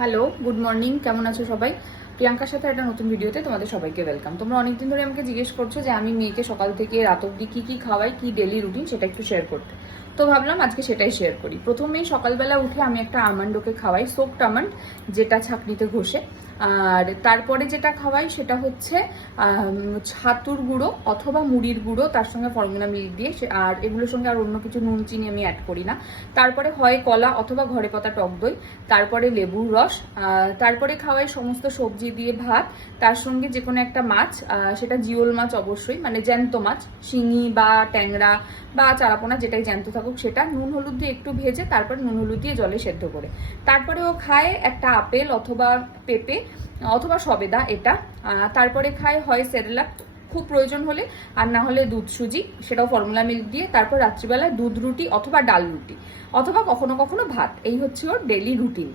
Hello, good morning. কেমন আছো সবাই? প্রিয়াঙ্কার সাথে একটা নতুন ভিডিওতে তোমাদের সবাইকে ওয়েলকাম। তোমরা অনেকদিন ধরে আমাকে জিজ্ঞেস করছো যে আমি মেয়েকে সকাল থেকে রাত অবধি কি খাওয়াই, কি ডেলি রুটিন, সেটা একটু শেয়ার করতে। তো ভাবলাম আজকে সেটাই শেয়ার করি। প্রথমেই সকালবেলা উঠে আমি একটা আমন্ড ওকে খাওয়াই, সোকড আমন্ড, যেটা ছাঁকনিতে ঘষে। আর তারপরে যেটা খাওয়াই সেটা হচ্ছে ছাতুর গুঁড়ো অথবা মুড়ির গুঁড়ো, তার সঙ্গে ফর্মুলা মিল্ক দিয়ে। আর এগুলোর সঙ্গে আর অন্য কিছু নুন চিনি আমি অ্যাড করি না। তারপরে হয় কলা অথবা ঘরে পাতা টক দই, তারপরে লেবুর রস, তারপরে খাওয়াই সমস্ত সবজি দিয়ে ভাত, তার সঙ্গে যে কোনো একটা মাছ, সেটা জিওল মাছ অবশ্যই, মানে জ্যান্ত মাছ, শিঙি বা ট্যাংরা বা চারাপোনা, যেটাই জ্যান্ত থাকুক সেটা নুন হলুদ দিয়ে একটু ভেজে তারপর নুন হলুদ দিয়ে জলে সেদ্ধ করে। তারপরে ও খায় একটা আপেল অথবা পেঁপে অথবা সবেদা, এটা। তারপরে খায় হয় সেরেলাক খুব প্রয়োজন হলে, আর না হলে দুধ সুজি, সেটাও ফর্মুলা মিল্ক দিয়ে। তারপর রাত্রিবেলায় দুধ রুটি অথবা ডাল রুটি অথবা কখনো কখনো ভাত। এই হচ্ছে ওর ডেলি রুটিন।